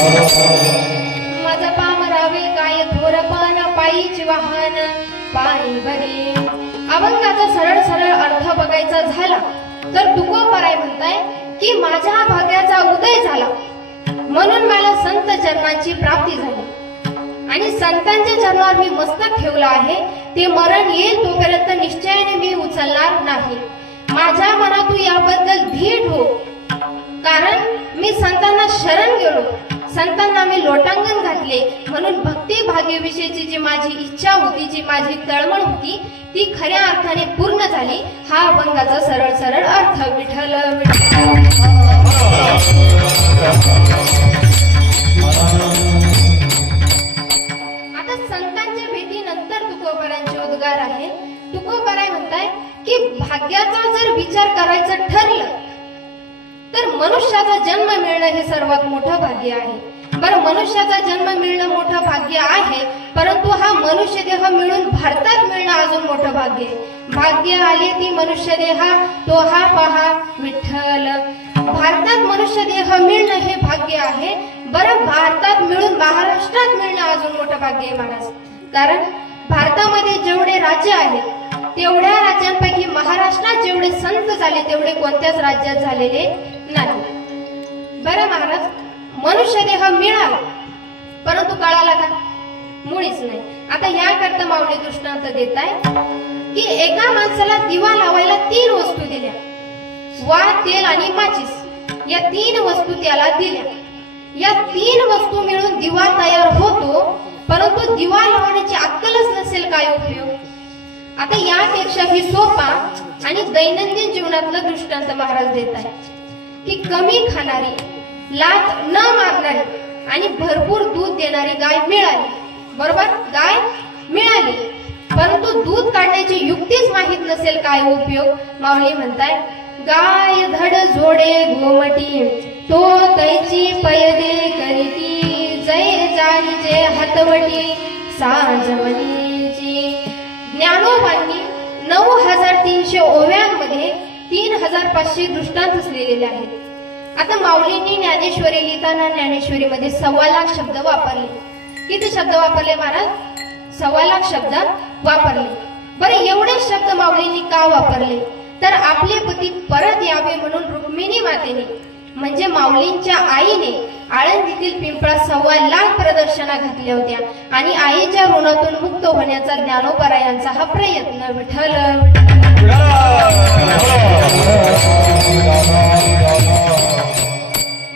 मज पामरावे काय थोरपण पायीची वाहन पायी बरी. अभंगाचा सरळ सरळ अर्थ बघायचा झाला तर तुकोबराय म्हणताय की माझ्या भाग्याचा उदय झाला म्हणून मला संत चरणांची प्राप्ती झाली आणि संतांच्या चरणावर मी मस्तक ठेवलं आहे. ते मरण येईल तोपर्यंत निश्चयाने मी उचलणार नाही. माझ्या मनात तू याबद्दल धीट हो, कारण मी संतांना शरण गेलो, संतांना मी लोटांगण घातले म्हणून भक्ती भाग्याविषयीची जी माझी इच्छा होती, जी माझी तळमळ होती ती खऱ्या अर्थाने पूर्ण झाली. हा अभंगाचा सरळ सरळ अर्थ. विठ्ठल आता संतांच्या भेटीनंतर तुकोबरांचे उद्गार आहे. तुकोबराय म्हणताय की भाग्याचा जर विचार करायचा ठरलं तर मनुष्याचा जन्म मिळणं हे सर्वात मोठं भाग्य आहे. बरं, मनुष्याचा जन्म मिळणं मोठं भाग्य आहे, परंतु हा मनुष्य देह मिळून भारतात मिळणं अजून मोठं भाग्य आहे. भाग्य आले ती मनुष्य देहा तो हा पहा विठ्ठल. भारतात मनुष्य देह मिळणं हे भाग्य आहे. बरं, भारतात मिळून महाराष्ट्रात मिळणं अजून मोठं भाग्य आहे महाराज. कारण भारतामध्ये जेवढे राज्य आहेत तेवढ्या राज्यांपैकी महाराष्ट्रात जेवढे संत झाले तेवढे कोणत्याच राज्यात झालेले नाही. बरं महाराज, मनुष्य देह मिळाला परंतु कळाला का? मुळीच नाही. आता याकरता माऊली दृष्टांत देत आहे की एका माणसाला दिवा लावायला 3 वस्तू दिल्या, वाळ, तेल आणि माचीस. या 3 वस्तू त्याला दिल्या. या 3 वस्तू मिळून दिवा तयार होतो, परंतु दिवा लावण्याची अक्कलच नसेल काय उपयोग? आता यापेक्षाही सोपा आणि दैनंदिन जीवनातलं दृष्टांत महाराज देत आहे की कमी खाणारी, लात न मारणारी आणि भरपूर दूध देणारी गाय मिळाली. बरोबर, गाय मिळाली, परंतु दूध काढण्याची युक्तीच माहित नसेल काय उपयोग? माऊली म्हणताय गाय धड जोडे गोमटी तो तैची पयदे करीती जय जाणीचे हातवटी सांजवणीची. ज्ञानोबांनी 9300 ओव्यांमध्ये 3500 दृष्टांत लिहिलेले आहेत. आता माऊलींनी ज्ञानेश्वरी लिहिताना ज्ञानेश्वरीमध्ये 1.25 लाख शब्द वापरले. किती शब्द वापरले महाराज? 1.25 लाख शब्द वापरले. बरं, एवढे शब्द माऊलींनी का वापरले? तर आपले पती परत यावे म्हणून रुक्मिणी मातेने म्हणजे माऊलींच्या आईने आळंदीतील पिंपळा 1.25 लाख प्रदर्शना घातल्या होत्या आणि आईच्या ऋणातून मुक्त होण्याचा ज्ञानोबरायांचा हा प्रयत्न. विठ्ठल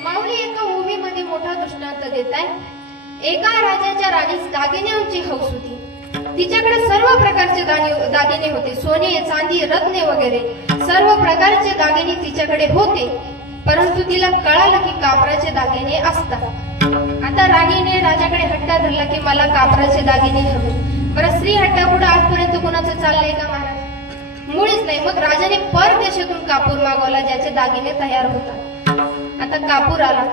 माऊली एका मूवीमध्ये मोठा दृष्टांत देत आहे. एका राजाच्या राणीस दागिन्यांची हौस होती. तिच्याकडे सर्व प्रकारचे दागिने होते, सोने, चांदी, रत्ने वगैरे सर्व प्रकारचे दागिने तिच्याकडे होते, परंतु तिला कळालं की कापराचे दागिने असतात. आता राणीने राजाकडे हट्ट धरला की मला कापराचे दागिने हवे. बरं, स्त्री हट्टापुढे आजपर्यंत कोणाचं चाललंय का महाराज? मुळीच नाही. मग राजाने परदेशातून कापूर मागवला ज्याचे दागिने तयार होतात. आता कापूर आला,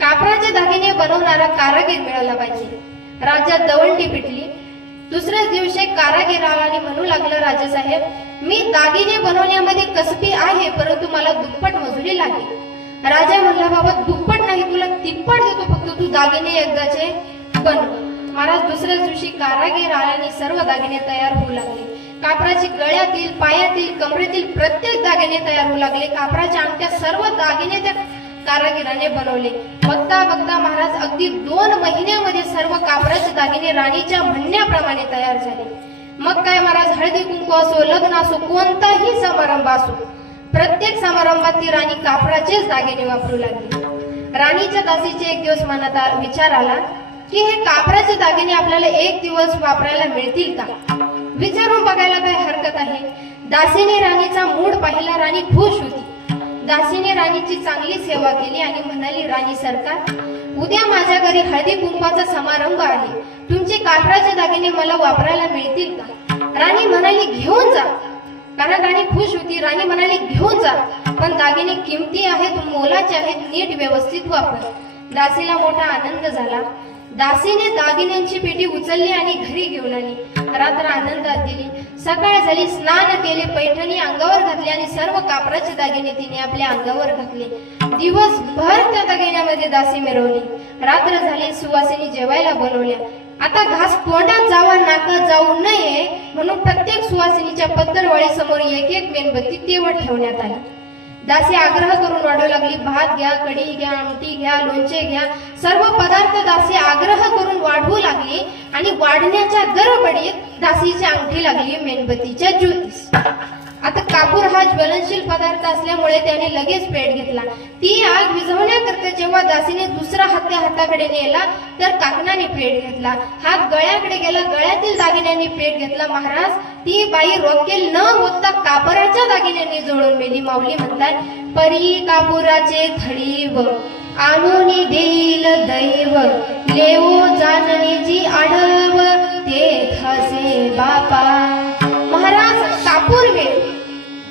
कापराचे दागिने बनवणारा कारागीर मिळाला पाहिजे. राज्यात दवंडी पिटली. दुसऱ्याच दिवशी कारागीर आला आणि म्हणू लागला, राजासाहेब मी दागिने बनवण्यामध्ये कसबी आहे, परंतु मला दुप्पट मजुरी लागेल. राजा म्हणला, बाबा दुप्पट नाही, तुला तिप्पट देतो, फक्त तू दागिने एकदाचे बनव. महाराज दुसऱ्याच दिवशी कारागीर आला आणि सर्व दागिने तयार होऊ लागले. कापराची गळ्यातील, पायातील, कमरेतील प्रत्येक दागिने तयार होऊ लागले. कापराच्या अंगठ्या सर्व दागिने त्या कारागिराने बनवले. बघता बघता महाराज अगदी 2 महिन्यामध्ये सर्व कापराचे दागिने राणीच्या म्हणण्याप्रमाणे तयार झाले. मग काय महाराज, हळदी कुंकू असो, लग्न असो, कोणताही समारंभ असो, प्रत्येक समारंभात ती राणी कापराचेच दागिने वापरू लागली. राणीच्या दासीचे एक दिवस मनात विचार आला की हे कापराचे दागिने आपल्याला एक दिवस वापरायला मिळतील का? विचारून बघायला काय हरकत आहे. दासीने राणीचा मूड पाहिला. राणी खुश होती. दासीने राणीची चांगली सेवा केली आणि म्हणाली, राणी सरकार, उद्या माझ्या घरी हळदी कुंकवाचा समारंभ आहे, तुमचे कापराचे दागिने मला वापरायला मिळतील का? राणी म्हणाली, घेऊन जा. कारण राणी खुश होती. राणी म्हणाली, घेऊन जा, पण दागिने किमती आहेत, मोलाचे आहेत, नीट व्यवस्थित वापर. दासीला मोठा आनंद झाला. दासीने दागिन्यांची पेटी उचलली आणि घरी घेऊन आली. रात्र आनंदात गेली. सकाळ झाली, स्नान केले, पैठणी अंगावर घातली आणि सर्व कापराचे दागिने तिने आपल्या अंगावर घातले. दिवसभर त्या दागिन्यामध्ये दासी मिरवली रात्र झाली, सुवासिनी जेवायला बोलवल्या. आता घास तोंडात जावा, नाकात जाऊ नये म्हणून प्रत्येक सुवासिनीच्या पत्तरवाळी समोर एक एक मेणबत्ती तेवढ ठेवण्यात आली. दासी आग्रह करून वाढू लागली. भात घ्या, कढी घ्या, आमटी घ्या, लोणचे घ्या, सर्व पदार्थ दासी आग्रह करून वाढवू लागली आणि वाढण्याच्या गडबडीत दासीची अंगठी लागली मेणबत्तीच्या ज्योतीस. आता कापूर हा ज्वलनशील पदार्थ असल्यामुळे त्याने लगेच पेट घेतला. ती आग विझवण्याकरता जेव्हा दासीने दुसरा हाताकडे नेला तर काकणाने पेट घेतला. हात गळ्याकडे गेला, गळ्यातील दागिन्यांनी पेट घेतला. महाराज, ती बाई रोकेल न होता कापराच्या दागिन्यांनी जोडून मेली. माऊली म्हणतात, परी कापुराचे थडीव आणून देईल दैव, लेवो जाणण्याची आढव ते थासे बापा. महाराज, कापूर मिळेल,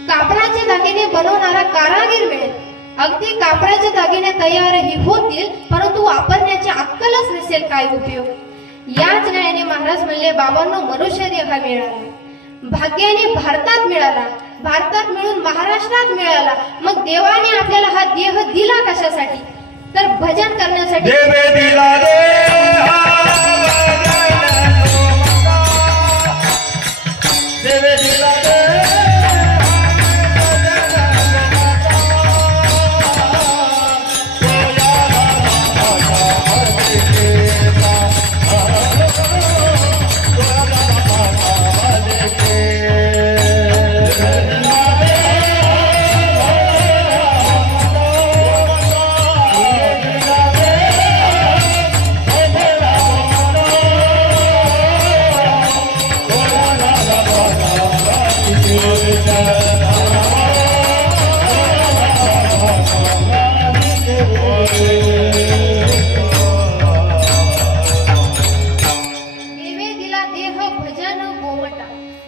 कापराचे दागिने बनवणारा कारागीर मिळेल. अगदी कापराचे दागिने तयारही होतील, परंतु वापरण्याची अक्कलच नसेल, काय उपयोग. याच न्यायाने महाराज म्हणले, बाबांनो, मनुष्य देह मिळाला, भाग्याने भारतात मिळाला, भारतात मिळून महाराष्ट्रात मिळाला. मग देवाने आपल्याला हा देह दिला कशासाठी? तर भजन करण्यासाठी.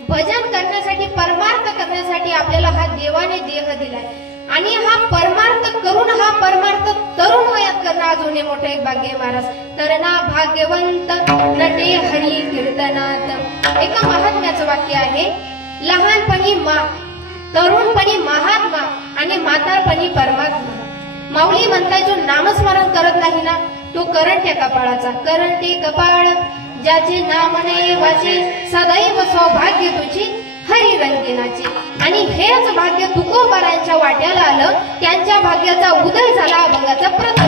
भजन करण्यासाठी, परमार्थ करण्यासाठी आपल्याला हा देवाने देह दिलाय आणि हा परमार्थ करून हा परमार्थ तरुण वयात करणं अजून मोठं एक भाग्य आहे. महाराज, तरणा भाग्यवंत नटे हरी कीर्तनात. एका महात्म्याचं वाक्य आहे, लहानपणी मा, तरुणपणी महात्मा आणि म्हातारपणी परमात्मा. माऊली म्हणताय, जो नामस्मरण करत नाही ना, तो करंट्या कपाळाचा. करंटे कपाळ ज्याचे नाम नाही वाचे, सदैव सौभाग्य तुझी हरी रंजनाची. आणि हेच भाग्य तुकोबारांच्या वाट्याला आलं. त्यांच्या भाग्याचा उदय झाला, अभंगाचा प्रथम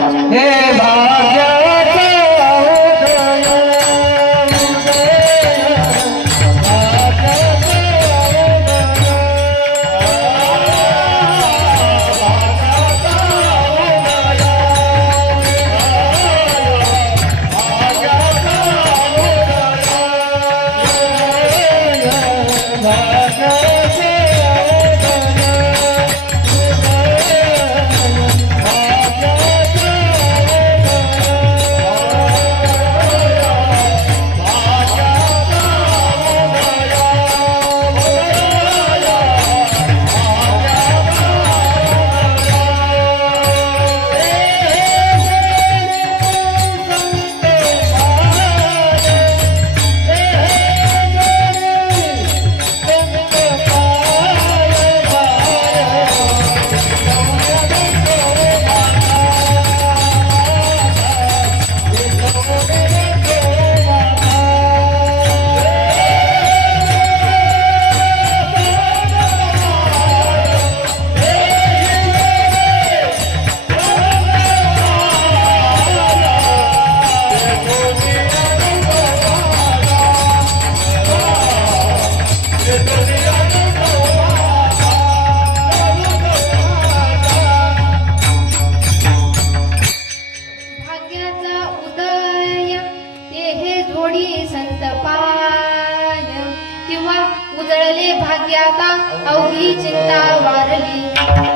अवघी चिंता वारली.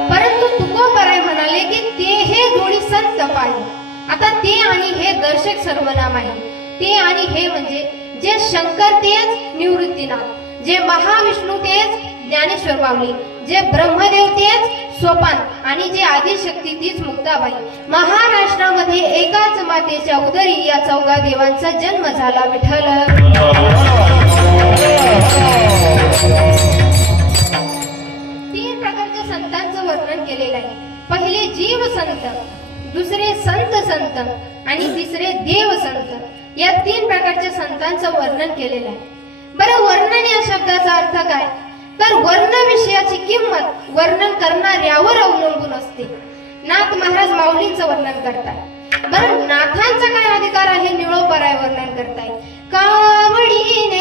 परंतु तुकोबाराय म्हणाले की ते हे जोडी संत पाहिजे. आता ते आणि हे दर्शक सर्वनाम आहे. ते आणि हे म्हणजे जे शंकर तेच निवृत्तीनाथ, जे महाविष्णू तेच ज्ञानेश्वर माऊली, जे ब्रह्मदेव तेच सोपान आणि जे आदिशक्ती तीच मुक्ताबाई. महाराष्ट्रामध्ये एकाच मातेच्या उदरी या चौघा देवांचा जन्म झाला. विठ्ठल. तीन प्रकारच्या संतांचं वर्णन केलेलं आहे. पहिले जीव संत. दुसरे संत संत आणि तिसरे देव संत या 3 प्रकारच्या संतांचं वर्णन केलेलं आहे. बरं, वर्णन या शब्दाचा अर्थ काय? तर वर्ण विषयाची किंमत वर्णन करणाऱ्यावर अवलंबून असते. नाथ महाराज माऊलींचं वर्णन करतात. बरं, नाथांचा काय अधिकार आहे निळोपराय वर्णन करताय? कावडीने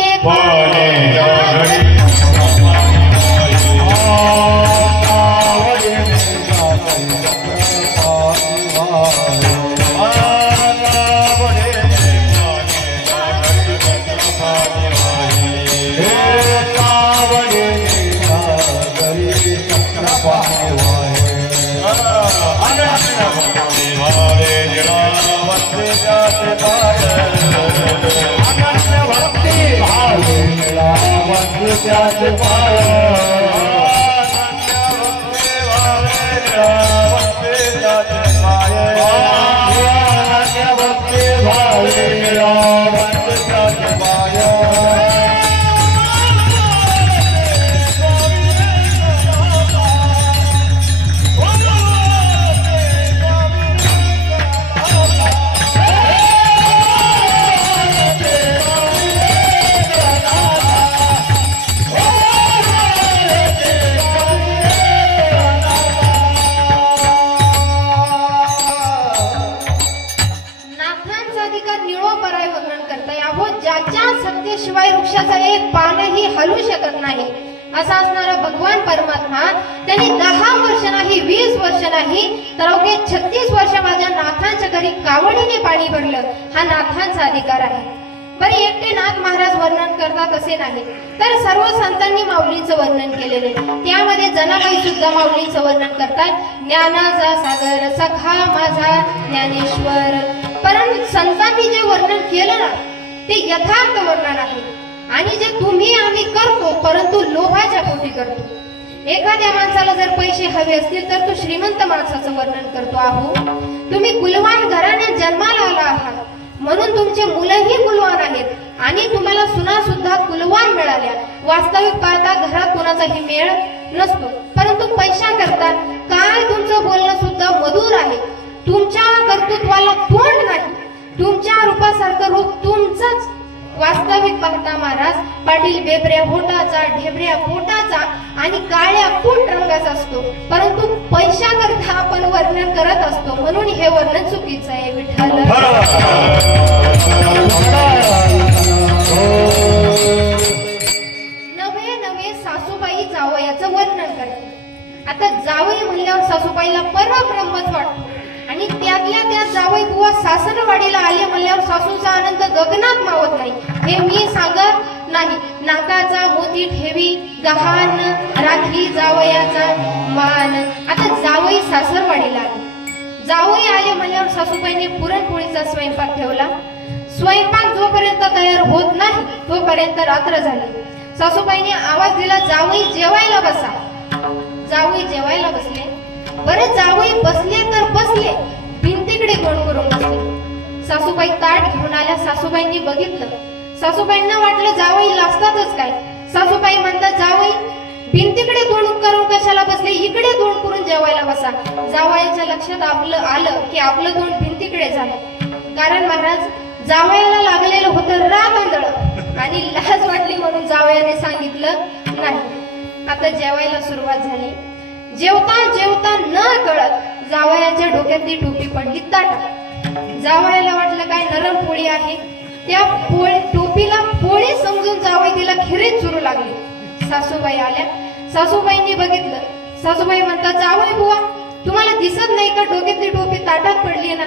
शिवाय वृक्षाचा एक पानही हलू शकत नाही असा असणारा भगवान परमात्मा त्यांनी 10 वर्ष नाही 20 वर्ष नाही तर अवघे 36 वर्ष माझ्या नाथांच्या घरी कावडीने पाणी भरलं. हा नाथांचा अधिकार आहे. बरे, एकटे नाथ महाराज वर्णन करतात असे नाही तर सर्व संतांनी माऊलींचं वर्णन केलेले. त्यामध्ये जनाबाई सुद्धा माऊलींचं वर्णन करतात. ज्ञानाचा सागर सखा माझा ज्ञानेश्वर. परंतु संतांनी जे वर्णन केलं ना ते यथार्थ वर्णन आहे आणि जे तुम्ही आम्ही करतो परंतु लोभाच्या पोटी करतो. एखाद्या माणसाला जर पैसे हवे असतील तर तो श्रीमंत माणसाचं वर्णन करतो. आहो, तुम्ही कुलवान घराण्यात जन्माला आला आहात म्हणून तुमचे मुलंही कुलवान आहेत आणि तुम्हाला सुना सुद्धा कुलवान मिळाल्या. वास्तविक पाहता घरात कोणाचाही मेळ नसतो परंतु पैसा करता काय तुमचं बोलणं सुद्धा मधुर आहे. तुमच्या कर्तृत्वाला तोंड नाही. तुमच्या रूपासारखं रूप तुमचंच. वास्तविक पाहता महाराज पाटील बेबऱ्या होटाचा ढेबऱ्या पोटाचा आणि काळ्या फूट रंगाचा असतो परंतु पैशा करता आपण वर्णन करत असतो म्हणून हे वर्णन चुकीचं आहे. विठ्ठल नवे नवे सासूबाई जावयाचं वर्णन करते. आता जावई म्हणल्यावर सासूबाईला परब्रह्मच वाटतो आणि त्यातल्या त्यात जावई बुवा सासरवाडीला आले म्हणल्यावर सासूचा आनंद गगनात मावत नाही. हे मी सांगत नाही. नाकाचा मोती ठेवी गहाण राखी जावयाचा मान. आता जावई सासरवाडीला आले. जावई आले म्हणल्यावर सासूबाईने पुरणपोळीचा स्वयंपाक ठेवला. स्वयंपाक जोपर्यंत तयार होत नाही तोपर्यंत रात्र झाली. सासूबाईने आवाज दिला, जावई जेवायला बसा. जावई जेवायला बसले. बरं, जावई बसले तर बसले, भिंतीकडे तोंड करून बसले. सासूबाई ताट घेऊन आल्या. सासूबाईंनी बघितलं. सासूबाईंना वाटलं जावई लाजतातच काय. सासूबाई म्हणतात, जावई भिंतीकडे तोंड करून कशाला बसले, इकडे तोंड करून जेवायला बसा. जावयाच्या लक्षात आलं की आपलं तोंड भिंतीकडे झालं. कारण महाराज जावयाला लागलेलं होतं रात आंधळ आणि लाज वाटली म्हणून जावयाने सांगितलं नाही. आता जेवायला सुरुवात झाली. जेवता जेवता न कळत जावयाच्या डोक्यातली टोपी पडली ताटात. जावयाला वाटलं काय नरम पोळी आहे. त्या टोपीला पोळी समजून जावई तिला खिरीत सुरू लागली. सासूबाई आल्या. सासूबाईंनी बघितलं. सासूबाई म्हणतात, जावई बुवा तुम्हाला दिसत नाही का डोक्यातली टोपी ताटात पडली ना.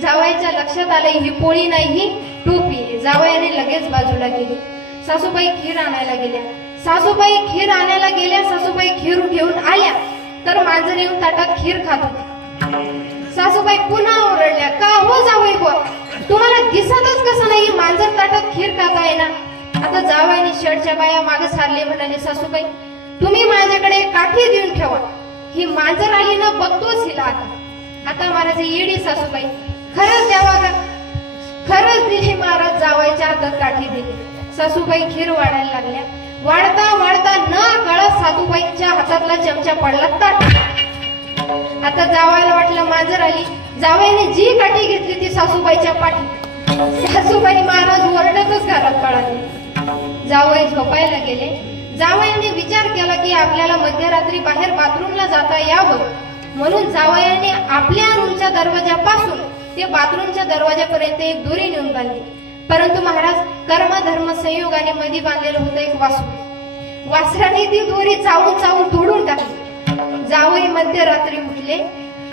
जावयाच्या लक्षात आलं ही पोळी नाही ही टोपी. जावयाने लगेच बाजूला गेली. सासूबाई खीर आणायला गेल्या. सासूबाई खीर आणायला गेल्या. सासूबाई खीर घेऊन आल्या तर मांजर येऊन ताटात खीर खात होती. सासूबाई पुन्हा ओरडल्या, का हो जावई बुवा तुम्हाला दिसतच कसं नाही मांजर ताटात खीर खाताय ना. आता जावयाने शेडच्या बाया मागे सारले. म्हणाले, सासूबाई तुम्ही माझ्याकडे काठी देऊन ठेवा. ही मांजर आली ना बघतोच हिला. आता महाराज येडी सासूबाई खरंच द्यावा का. खरंच दिली महाराज. जावयाच्या हातात काठी दिली. सासूबाई खीर वाढायला लागल्या. वाढता वाढता न कळत सासूबाईच्या हातातला चमचा पडला ताट. आता जावायला वाटलं मांजर आली. जावयाने जी काठी घेतली ती सासूबाईच्या पाठी. सासूबाई महाराज ओरडतच घरात पळाले. जावई झोपायला गेले. जावयाने विचार केला की आपल्याला मध्यरात्री बाहेर बाथरूमला जाता यावं म्हणून जावयाने आपल्या रूमच्या दरवाजापासून ते बाथरूमच्या दरवाजापर्यंत एक दोरी नेऊन बांधली. परंतु महाराज कर्म धर्म संयोगाने मध्ये बांधलेलं होतं एक वासरू. वासराने ती दोरी चावून चावून तोडून टाकली. जावई मध्यरात्री उठले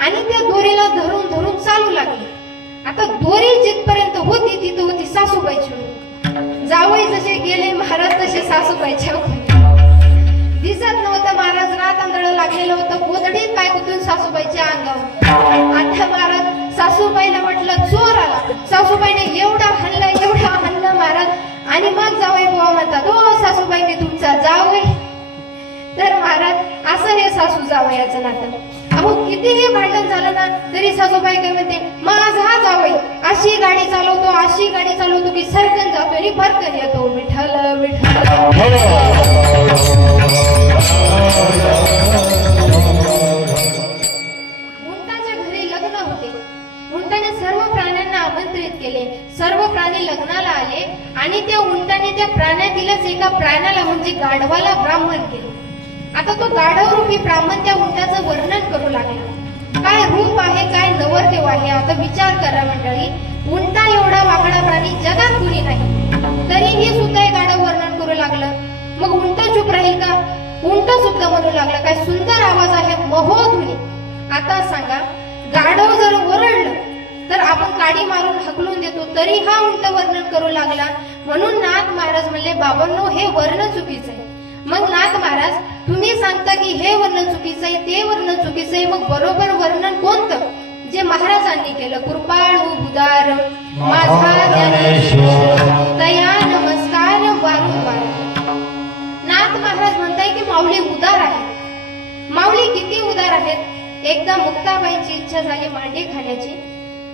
आणि त्या दोरीला धरून धरून चालू लागले. आता दोरी जिथपर्यंत होती तिथं होती सासूबाईची रूम. जावई जसे गेले महाराज तसे सासूबाईच्या दिसत नव्हतं. महाराज रात आंधळ लागलेलं होतं. गोधडीत पाय गुंतून सासूबाईच्या अंगावर. आता महाराज सासूबाईला म्हटलं चोर आला. सासूबाईने एवढा हल्ला महाराज. आणि मग जावई बुवा म्हणतात ओ सासूबाई मी तुमचा जावई. तर महाराज असं हे सासू जावयाचं नातं. अहो कितीही भांडण झालं ना तरी सासूबाई काय म्हणते माझा जावई अशी गाडी चालवतो की सरकन जातो आणि भरकन येतो. विठ्ठल विठ्ठल. उंटाच्या घरी लग्न होते. उंटाने सर्व प्राण्यांना आमंत्रित केले. सर्व प्राणी लग्नाला आले आणि त्या उंटाने त्या प्राण्यातीलच एका प्राण्याला म्हणजे गाढवाला ब्राह्मण केले. आता तो गाढव रूपी ब्राह्मण त्या उंटाचं वर्णन करू लागला. काय रूप आहे, काय नवरदेव आहे. आता विचार करा मंडळी, उंटा एवढा वाकडा प्राणी जगात कुणी नाही, तरीही सुद्धा हे गाढव वर्णन करू लागलं. मग उंट चुप राहील का? उंट सुद्धा म्हणू लागला काय सुंदर आवाज आहे, महोध्वनी. आता सांगा, गाढव जर ओरडलं तर आपण काडी मारून हकलून देतो, तरी हा उंट वर्णन करू लागला. म्हणून नाथ महाराज म्हणले बाबांनो हे वर्णन चुकीचं आहे. मग नाथ महाराज तुम्ही सांगता की हे वर्णन चुकीचं आहे, ते वर्णन चुकीचं आहे, मग बरोबर वर्णन कोणतं? जे महाराजांनी केलं. कृपाळू उदार माझा ज्ञानेश्वर दया नमस्कार वारंवार. नाथ महाराज म्हणताय की माऊली उदार आहे. माऊली किती उदार आहेत. एकदा मुक्ताबाईंची इच्छा झाली मांडे खाण्याची.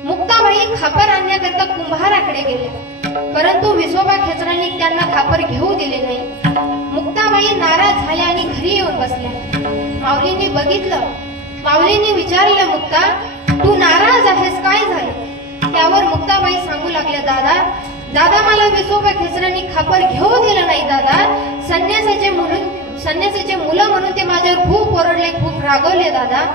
मुक्ताबाई खापर आणण्याकरता कुंभाराकडे गेल्या, परंतु विसोबा खेचरांनी त्यांना खापर घेऊ दिले नाही. मुक्ताबाई नाराज झाल्या आणि घरी येऊन बसल्या. माऊलींनी बघितलं. माऊलींनी विचारलं मुक्ता तू नाराज आहेस, काय झालं? त्यावर मुक्ताबाई सांगू लागल्या दादा मला विसोबा खेचरांनी खापर घेऊ दिलं नाही दादा. संन्यासाचे मुलं म्हणून ते माझ्यावर खूप ओरडले, खूप रागवले दादा.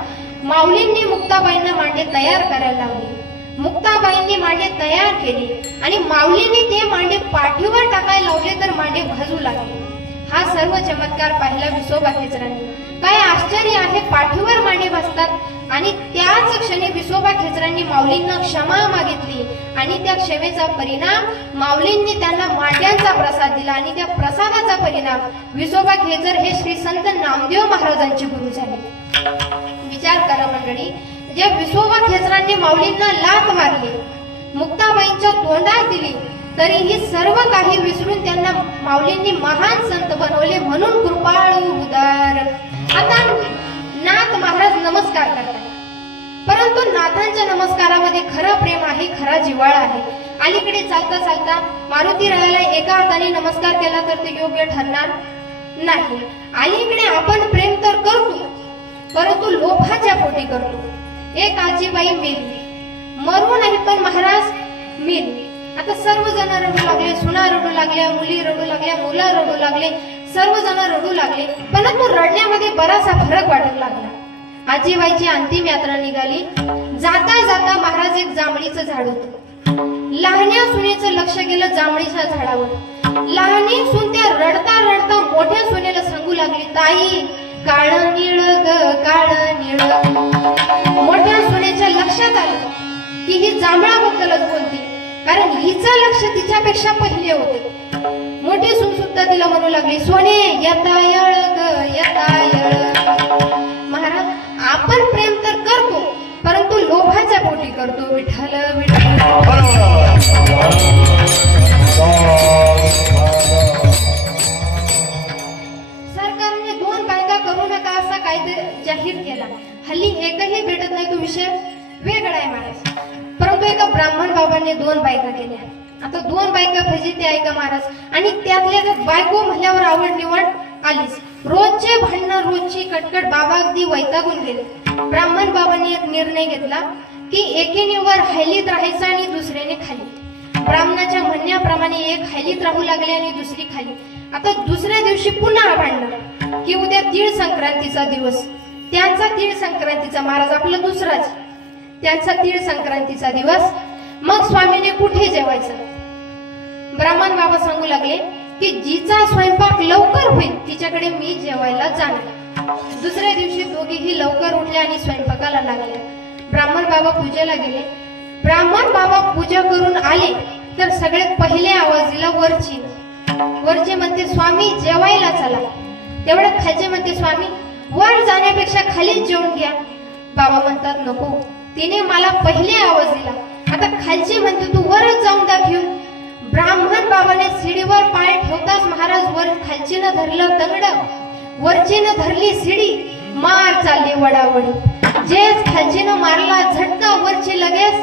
माऊलींनी मुक्ताबाईंना मांडे तयार करायला लावले. मुक्ताबाईंनी मांडे तयार केली आणि माऊलींनी ते मांडे पाठीवर टाकायला लावले तर मांडे भाजू लागले. हा सर्व चमत्कार पाहिला विसोबा खेचरांनी. काय आश्चर्य आहे, पाठीवर मांडे भाजतात आणि त्याच क्षणी विसोबा खेचरांनी माऊलींना क्षमा मागितली आणि त्या क्षमेचा परिणाम माऊलींनी त्यांना मांड्यांचा प्रसाद दिला आणि त्या प्रसादाचा परिणाम विसोबा खेचर हे श्री संत नामदेव महाराजांचे गुरु झाले. विचार करा मंडळी, जे विसोबा खेचरांनी माऊलींना लाथ मारली, मुक्ताबाईंच्या तोंडात दिली, तरीही सर्व काही विसरून त्यांना माऊलींनी महान संत बनवले. म्हणून कृपाळू उदार. आता नाथ महाराज नमस्कार करतात, परंतु नाथांच्या नमस्कारामध्ये खरं प्रेम आहे, खरा जिव्हाळा आहे. अलीकडे चालता चालता मारुती रायाला एका हाताने नमस्कार केला तर ते योग्य ठरणार नाही. अलीकडे आपण प्रेम तर करतो, परंतु लोभाच्या पोटी करतो. एक आजीबाई मेली, मरू नाही पण महाराज मेली. आता सर्वजण रडू लागले, सुना रडू लागल्या, मुली रडू लागल्या, मुलं रडू लागले, सर्वजण रडू लागले. परंतु रडण्यामध्ये बराचसा फरक वाटू लागला. आजीबाईची अंतिम यात्रा निघाली. जाता जाता महाराज एक जांभळीचं झाड होतं. लहान्या सुनेचं लक्ष गेलं जांभळीच्या झाडावर. लहानी सून त्या रडता रडता मोठ्या सुनेला सांगू लागली ताई काळ निळ ग काळ निळ. मोठ्या सुनेच्या लक्षात आलं की ही जांभळाबद्दलच बोलते, कारण हिचं लक्ष तिच्यापेक्षा पहिले होते. मोठी सून सुद्धा तिला म्हणू लागली सोने येता यळ ग येता यळ. महाराज आपण प्रेम तर करतो, परंतु लोभाच्या पोटी करतो. विठ्ठल विठ्ठल. सरकारने 2 बायका करू नका असा कायदा जाहीर केला. हल्ली एकही भेटत नाही, तो विषय वेगळा आहे महाराज. परंतु एका ब्राह्मण बाबांनी 2 बायका केल्या. आता 2 बायका फजिती आहे का महाराज? आणि त्यातल्या त्यात बायको म्हणल्यावर आवड निवड आलीच. रोजचे भांडणं, रोजची कटकट, बाबा अगदी वैतागून गेले. ब्राह्मण बाबांनी एक निर्णय घेतला की एकेने वर हैलीत राहायचं आणि दुसऱ्याने खाली. ब्राह्मणाच्या म्हणण्याप्रमाणे एक हैलीत राहू लागले आणि दुसरी खाली. आता दुसऱ्या दिवशी पुन्हा भांडण की उद्या तीळ संक्रांतीचा दिवस. त्यांचा तीळ संक्रांतीचा, महाराज आपला दुसराच, त्यांचा तीळ संक्रांतीचा दिवस. मग स्वामीने कुठे जेवायचं? ब्राह्मण बाबा सांगू लागले की जिचा स्वयंपाक लवकर होईल तिच्याकडे मी जेवायला जाणार. दुसऱ्या दिवशी दोघेही लवकर उठले आणि स्वयंपाकाला लागले. ब्राह्मण बाबा पूजेला गेले. ब्राह्मण बाबा पूजा करून आले तर सगळ्यात पहिले आवाज दिला वरची. वरचे म्हणते स्वामी जेवायला चला. तेवढ्यात खालचे म्हणते स्वामी वर जाण्यापेक्षा खालीच जेवून घ्या. बाबा म्हणतात नको, तिने मला पहिले आवाज दिला. आता खालची म्हणते तू वरच जाऊन दाखव. ब्राह्मण बाबाने सीडीवर पाय ठेवताच महाराज वर खालचीनं धरलं तंगड, वरचीनं धरली सीडी. मार चालली वडावडी. जेच खालचीनं मारला झटका वरची लगेच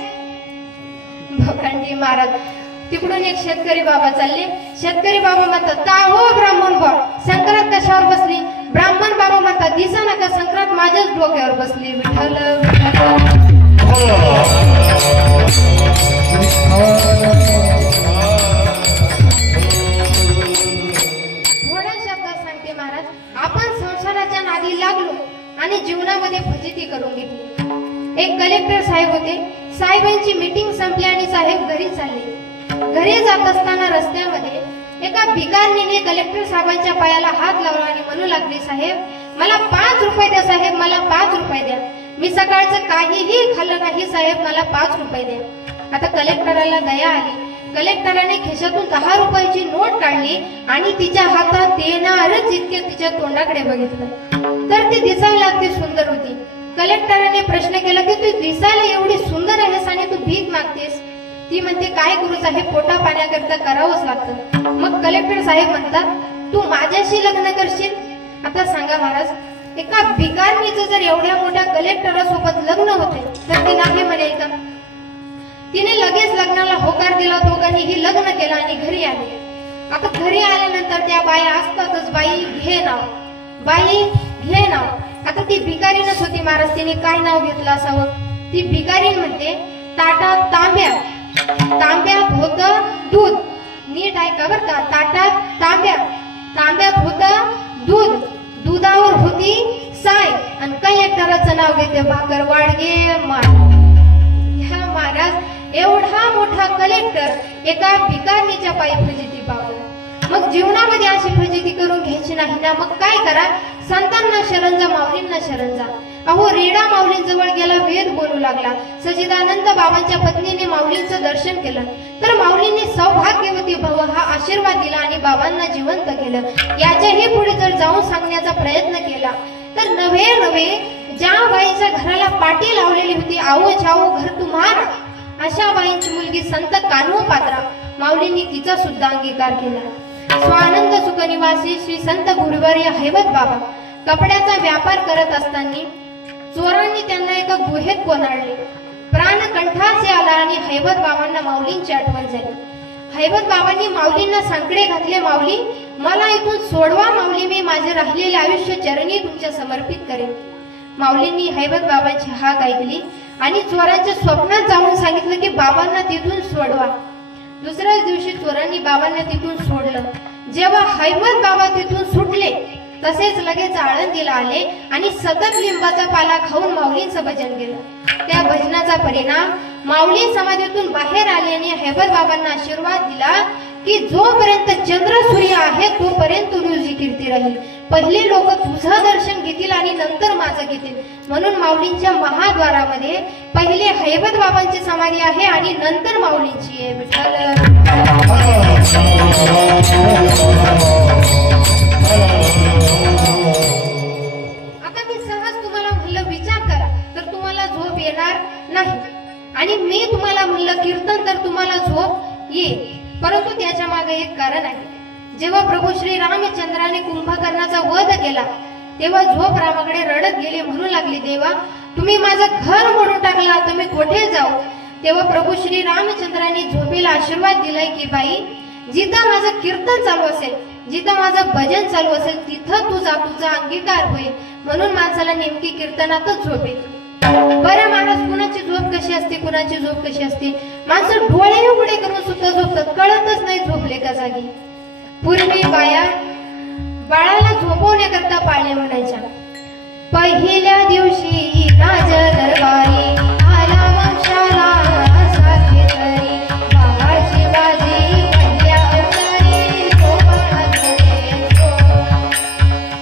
भोकांडी. महाराज तिकडून एक शेतकरी बाबा चालले. शेतकरी बाबा म्हणतात का हो ब्राह्मण बाबा संक्रांत कशावर बसली? ब्राह्मण बाबा म्हणतात दिसा नका संक्रांत माझ्याच डोक्यावर बसली. विठ्ठल थोड्या शब्दात सांगते महाराज, आपण संसाराच्या नादी लागलो आणि जीवनामध्ये फजिती करून घेतली. एक कलेक्टर साहेब होते. साहेबांची मीटिंग संपली आणि साहेब घरी चालले. घरी जात असताना रस्त्यामध्ये एका भिकारणीने कलेक्टर साहेबांच्या पायाला हात लावला आणि म्हणू लागली साहेब मला 5 रुपये द्या, साहेब मला 5 रुपये द्या. मी सकाळचं काहीही खाल्लं नाही साहेब, मला 5 रुपये द्या. आता कलेक्टराला दया आली. कलेक्टराने खिशातून 10 रुपयाची नोट काढली आणि तिच्या हातात देणारच इतके तिच्या तोंडाकडे बघितलं तर ती दिसायला अगदी सुंदर होती. कलेक्टराने प्रश्न केला की तू दिसायला एवढी सुंदर आहेस आणि तू भीक मागतेस? ती म्हणते काय करू साहेब, पोटा पाण्याकरता करावंच लागतं. मग कलेक्टर साहेब म्हणतात तू माझ्याशी लग्न करशील? आता सांगा महाराज, एका भिकारणीचं जर एवढ्या मोठ्या कलेक्टरासोबत लग्न होते तर ती नाही म्हणेल का? तिने लगेच लग्नाला होकार दिला. दोघांनीही लग्न केलं आणि घरी आले. आता घरी आल्यानंतर त्या बाया असतातच, बाई घे नाव, बाई घे नाव. आता ती भिकारीनच होती महाराज. तिने काय नाव घेतलं असावं? ती भिकारीण म्हणते ताटात तांब्यात होतं दूध. नीट ऐका बर का, ताटात तांब्यात होतं दूध, दुधावर होती साय आणि कलेक्टराचं नाव घेते भाकर वाडगे मार. ह्या महाराज एवढा मोठा कलेक्टर एका भिकारणीच्या पायी फजिती पावला. मग जीवनामध्ये अशी फजिती करून घ्यायची नाही ना. मग काय करा, संतांना शरण जा, माऊलींना शरण जा. अहो रेडा माऊलींजवळ गेला, वेद बोलू लागला. सच्चिदानंद बाबांच्या पत्नीने माऊलींचं दर्शन केलं तर माऊलींनी सौभाग्यवती भव हा आशीर्वाद दिला आणि बाबांना जिवंत केलं. याच्याही पुढे जर जाऊन सांगण्याचा प्रयत्न केला तर नव्हे ज्या बाईच्या घराला पाटी लावलेली होती, आओ जाओ घर तुम्हारा, अशा बाईंची मुलगी संत कान्हो पात्रा, माऊलींनी तिचा सुद्धा अंगीकार केला. स्वानंद सुखनिवासी श्री संत गुरुवर्य हैवत बाबा कपड्याचा व्यापार करत असताना चोरांनी त्यांना एका गुहेत कोंडाळले. प्राण कंठाचे आला आणि हैवत बाबांना माऊलींची आठवण झाली. हैवत बाबांनी माऊलींना सांकडे घातले. माऊली मला इथून सोडवा, माऊली मी माझे राहिलेले आयुष्य चरणी तुमच्या समर्पित करेन. माऊलींनी हैवत बाबांची हाक ऐकली आणि चोरांच्या स्वप्नात जाऊन सांगितलं की बाबांना तिथून सोडवा. दुसऱ्याच दिवशी चोरांनी बाबांना तिथून सोडलं. जेव्हा हैवत बाबा तिथून सुटले तसेच लगेच आळंदीला आले आणि सतत लिंबाचा पाला खाऊन माऊलींचं भजन केलं. त्या भजनाचा परिणाम माऊली समाधीतून बाहेर आले आणि हैवत बाबांना आशीर्वाद दिला की जोपर्यंत चंद्र सूर्य आहे तोपर्यंत तुझी कीर्ती राहील. पहिले लोक तुझं दर्शन घेतील आणि नंतर माझं घेतील. म्हणून माऊलींच्या महाद्वारामध्ये पहिले हैवत बाबांची समाधी आहे आणि नंतर माऊलींची आहे. विठ्ठल आता मी सहज तुम्हाला म्हणलं विचार करा तर तुम्हाला झोप येणार नाही आणि मी तुम्हाला म्हणलं कीर्तन तर तुम्हाला झोप येईल. परंतु त्याच्या मागे एक कारण आहे. जेव्हा प्रभू श्री रामचंद्राने कुंभकर्णाचा वध केला तेव्हा झोप रामाकडे रडत गेली, म्हणू लागली देवा तुम्ही माझं घर मोडून टाकला तर मी कुठे जाऊ? तेव्हा प्रभू श्री रामचंद्राने झोपेला आशीर्वाद दिलाय की बाई जिथं माझं कीर्तन चालू असेल, जिथं माझं भजन चालू असेल तिथं तुझा अंगीकार होईल. म्हणून माणसाला नेमकी कीर्तनातच झोप येते. बरं महाराज, कुणाची झोप कशी असते, कुणाची झोप कशी असते? माणसं डोळे उघडे करून सुद्धा झोपतात, कळतच नाही झोपले का जागी. पूर्वी बाया बाळाला झोपवण्याकरता पाळणे म्हणायच्या. पहिल्या दिवशी राज दरबारी आला वंशाला साथे तरी, बाळाची बाजी पहिल्या अवतारी झोपाळा झोपे.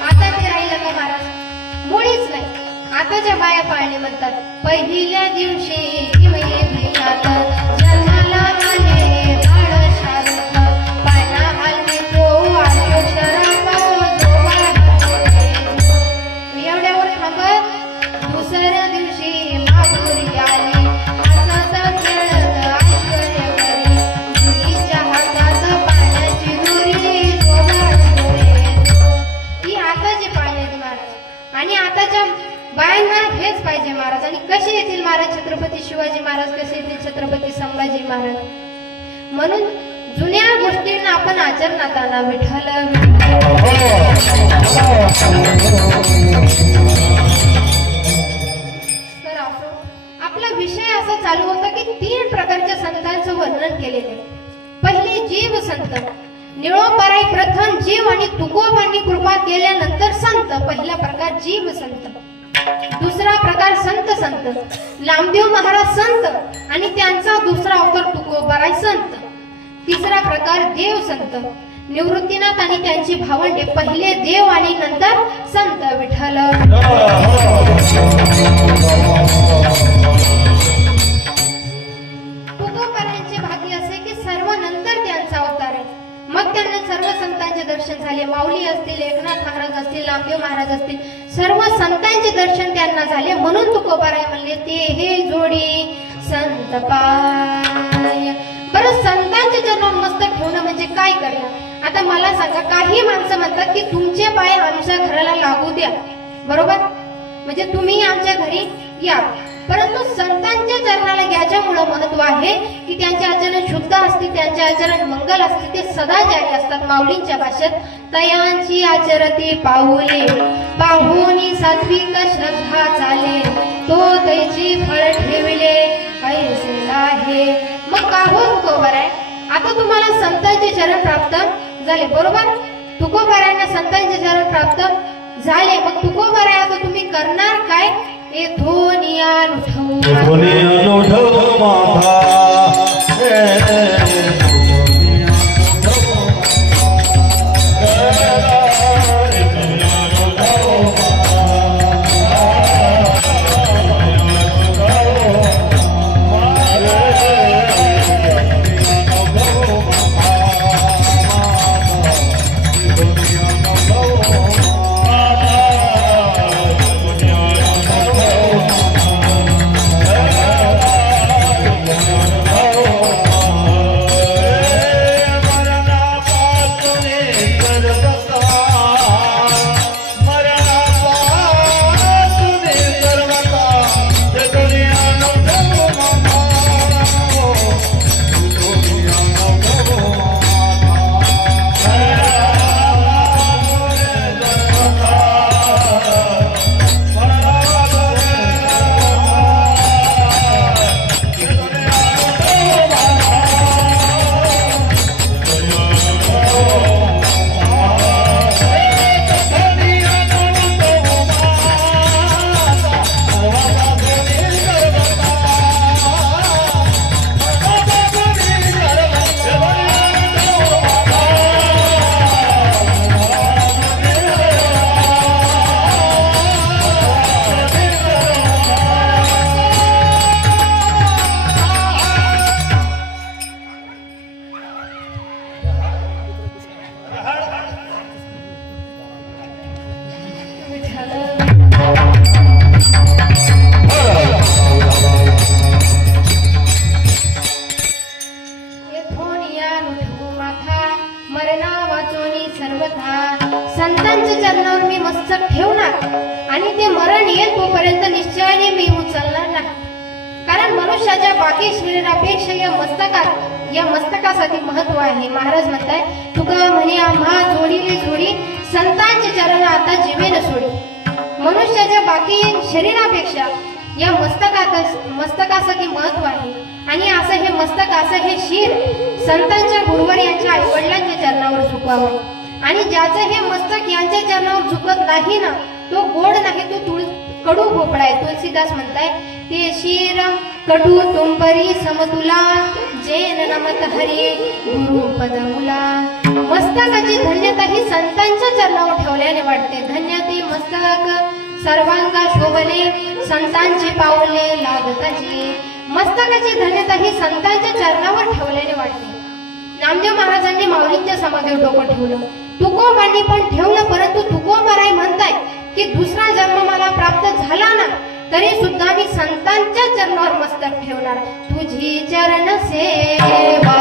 आता ते राहिलं का महाराज? मुळीच नाही. आताच्या बाया पाळणे म्हणतात. पहिल्या दिवशी भैयात जन्माला आले बाळ शारद, पाळणा हलवे तो आशो शराब झोपाळा झोपे. एवढ्यावर थांबत दुसऱ्या दिवशी माधुरी आली, हसत खेळत ऐश्वर्यवरी, मुलीच्या हातात पाण्याची दोरी झोपाळा झोपे. ही आताची पाळणे आहेत महाराज. आणि आताच्या बायांना हेच पाहिजे महाराज. आणि कसे येतील महाराज छत्रपती शिवाजी महाराज, कसे येतील छत्रपती संभाजी महाराज? म्हणून जुन्या गोष्टींना आपण आचरणात आणा. विठ्ठल तर असो आपला विषय असा चालू होता की 3 प्रकारच्या संतांचं वर्णन केलेले. पहिले जीव संत, निळोपराई प्रथम जीव आणि तुकोबांनी कृपा केल्यानंतर संत. पहिला प्रकार जीव संत. दुसरा प्रकार संत संत, नामदेव महाराज संत आणि त्यांचा दुसरा अवतार तुकोबाराय संत. तिसरा प्रकार देव संत, निवृत्तीनाथ आणि त्यांची भावंडे. पहिले देव आणि नंतर संत. विठ्ठल तुकोबारायांचे भाग्य असे की सर्व नंतर त्यांचा अवतार आहे. मग त्यांना सर्व संतांचे दर्शन झाले. माऊली असतील, एकनाथ महाराज असतील, नामदेव महाराज असतील, सर्व संतांचे दर्शन त्यांना झाले. म्हणून तुकोबाराय म्हणले ते हे जोडी संत पाय. बरं, संतांचे चरणावर मस्तक ठेवणं म्हणजे काय करणं? आता मला सांगा, काही माणसं म्हणतात की तुमचे पाय आमच्या घराला लागू द्या, बरोबर? म्हणजे तुम्ही आमच्या घरी या. परंतु संतांच्या चरणाला घ्यायच्यामुळे महत्व आहे की त्यांचे आचरण शुद्ध असते, त्यांचे आचरण मंगल असते, ते सदा जारी असतात. माऊलींच्या भाषेत तयांची आचरती पाऊले, पाहुनी सात्विक श्रद्धा चाले, तो तैची फळ ठेवले ऐसे आहे. मग का हो तुकोबाराय, आता तुम्हाला संतांचे चरण प्राप्त झाले, बरोबर? तुकोबारायांना संतांचे चरण प्राप्त झाले. मग तुकोबाराय आता तुम्ही करणार काय? ए धोनियान उठव माथा, संतांच्या चरणावर मी मस्तक ठेवणार आणि ते मरण येईल तोपर्यंत निश्चयाने मी उचलणार नाही. कारण मनुष्याच्या बाकी शरीरापेक्षा या मस्तकासाठी महत्व आहे. महाराज म्हणताय, तुका म्हणे आम्हा जोडीले जोडी संतांचे चरण आता जीवेन सोडी. मनुष्याच्या बाकी शरीरापेक्षा या मस्तकासाठी महत्व आहे. आणि असं हे मस्तक, असं हे शिर संतांच्या गुरुवर यांच्या आईवडिलांच्या चरणावर झुकवावं. आणि ज्याचं हे मस्तक यांच्या चरणावर झुकत नाही ना, तो गोड नाही, तो कडू भोपळा आहे. तुलसीदास म्हणताय ते शिर कटू तुंबरी समतुला, जैन नमत हरे गुरु पदमुला. मस्तकाची धन्यता ही संतांच्या चरणावर ठेवल्याने वाटते. धन्य ते मस्तक सर्वांगा शोभले, संतांचे पावले लागताचे. मस्तकाची धन्यता ही संतांच्या चरणावर ठेवल्याने वाटते. नामदेव महाराजांनी माऊलींच्या समाधीवर डोकं ठेवलं, तुकोबांनी पण ठेवलं. परंतु तुकोबाराय म्हणताय की दुसरा जन्म मला प्राप्त झाला ना, तरी सुद्धा मी संतांच्या चरणावर मस्तक ठेवणार. तुझी चरण सेवा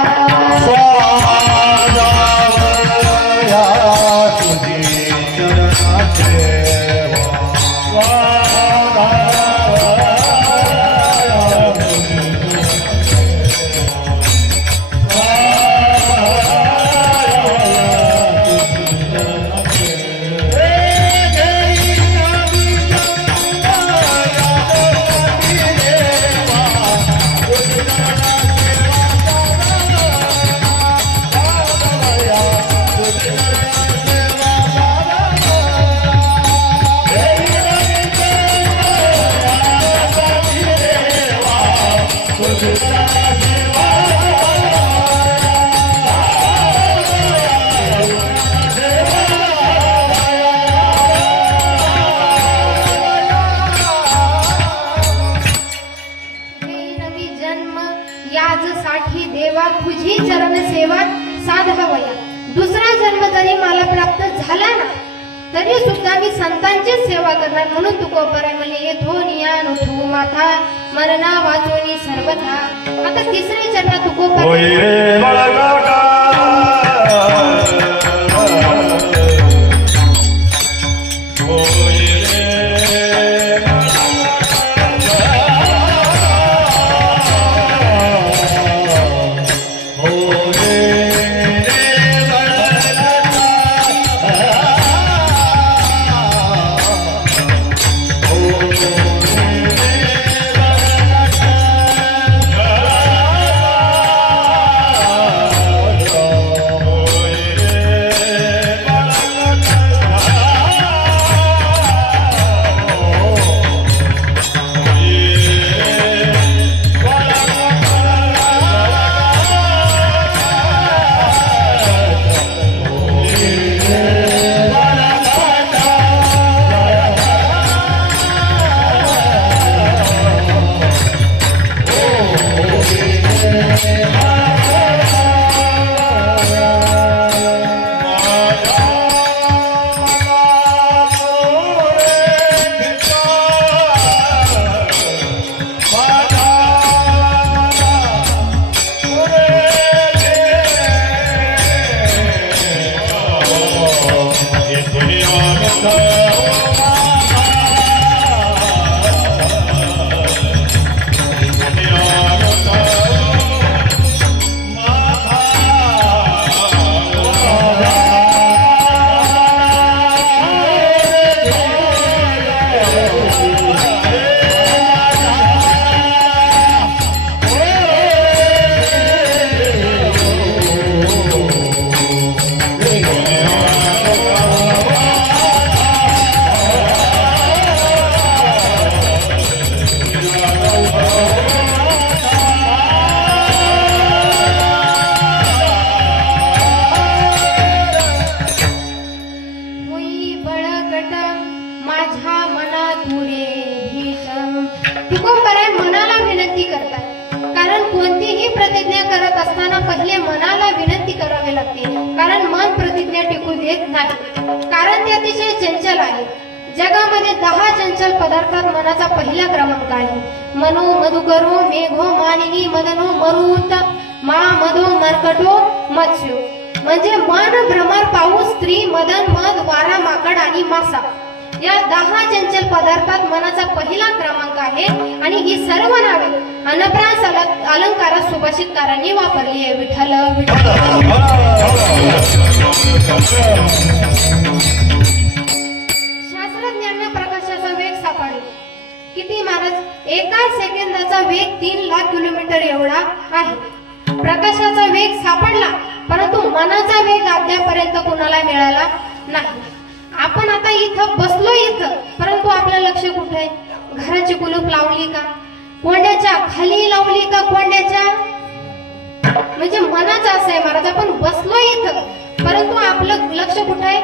याजसाठी देवा तुझी चरण सेवा साधावया. दुसरा जन्म जरी मला प्राप्त झाला ना, तरी सुद्धा मी संतांचीच सेवा करणार. म्हणून तुकोबराय म्हणले येथो निया नोठू माथा मरणा वाचोनी सर्वथा. आता तिसरे चरण तुकोबराय पहिले मनाला विनंती करावी लागते, कारण मन प्रतिज्ञा टिकू देत नाही, कारण ते अतिशय चंचल आहे. जगामध्ये 10 चंचल पदार्थात मनाचा पहिला क्रमांक आहे. मनो मधुकरो मेघो मानिनी मदनो मरुत मा मधो मरकटो मत्स्यो. म्हणजे मन, भ्रमर, पाऊस, स्त्री, मदन, मध, वारा, माकड आणि मासा या 10 चंचल पदार्थात मनाचा पहिला क्रमांक आहे. आणि ही सर्व नावे अनप्रास अलंकारात सुभाषितकारांनी वापरली आहे. विठ्ठल विठ्ठल. शास्त्रज्ञांना प्रकाशाचा वेग सापडला. किती महाराज एका सेकंदाचा वेग 3 लाख किलोमीटर एवढा आहे. प्रकाशाचा वेग सापडला, परंतु मनाचा वेग अद्यापर्यंत कोणाला मिळाला नाही. आपण आता इथं बसलो इथं, परंतु आपलं लक्ष कुठे आहे? घराची कुलूप लावली का? कोंड्याच्या खाली लावली का? कोंड्याच्या म्हणजे मनाचं असं आहे महाराज, आपण बसलो इथं परंतु आपलं लक्ष कुठे आहे?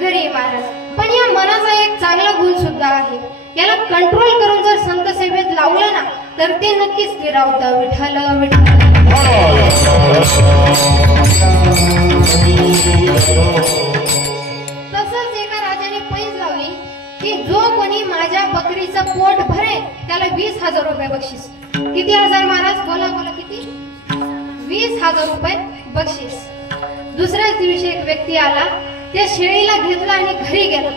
घरी महाराज. पण या मनाचा एक चांगला गुण सुद्धा आहे. याला कंट्रोल करून जर संत सेवेत लावलं ना तर ते नक्कीच स्थिरावतं. विठ्ठल विठ्ठल. तसंच एका राजाने पैज लावली की जो कोणी माझ्या बकरीचं पोट भरेल त्याला 20,000 रुपये बक्षीस. किती हजार महाराज? बोला बोला किती? 20,000 रुपये बक्षीस. दुसऱ्याच दिवशी एक व्यक्ती आला, त्या शेळीला घेतला आणि घरी गेला.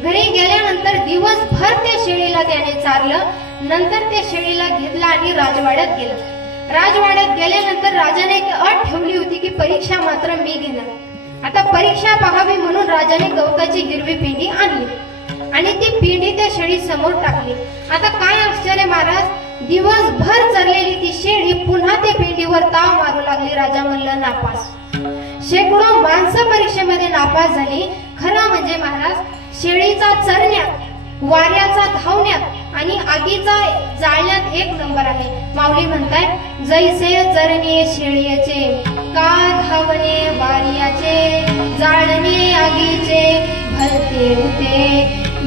घरी गेल्यानंतर दिवसभर त्या शेळीला त्याने चारलं. नंतर त्या शेळीला घेतला आणि राजवाड्यात गेला. राजवाड्यात गेल्यानंतर राजाने एक अट ठेवली होती की परीक्षा मात्र मी घेणार. आता परीक्षा पाहावी म्हणून राजाने गवताची हिरवी पिंडी आणली आणि ती पिंडी त्या शेळी समोर टाकली. आता काय आश्चर्य महाराज, दिवसभर चरलेली ती शेळी पुन्हा त्या पिंडीवर ताव मारू लागली. राजा म्हणलं नापास. शेकडो माणसं परीक्षेमध्ये नापास झाली. खरं म्हणजे महाराज, शेळीचा चरण्यात, वाऱ्याचा धावण्यात आणि आगीचा जाळण्यात एक नंबर आहे. माऊली म्हणताय, जैसे चरणे शेळीचे, का धावणे वाऱ्याचे, जाळणे आगीचे, भलते होते.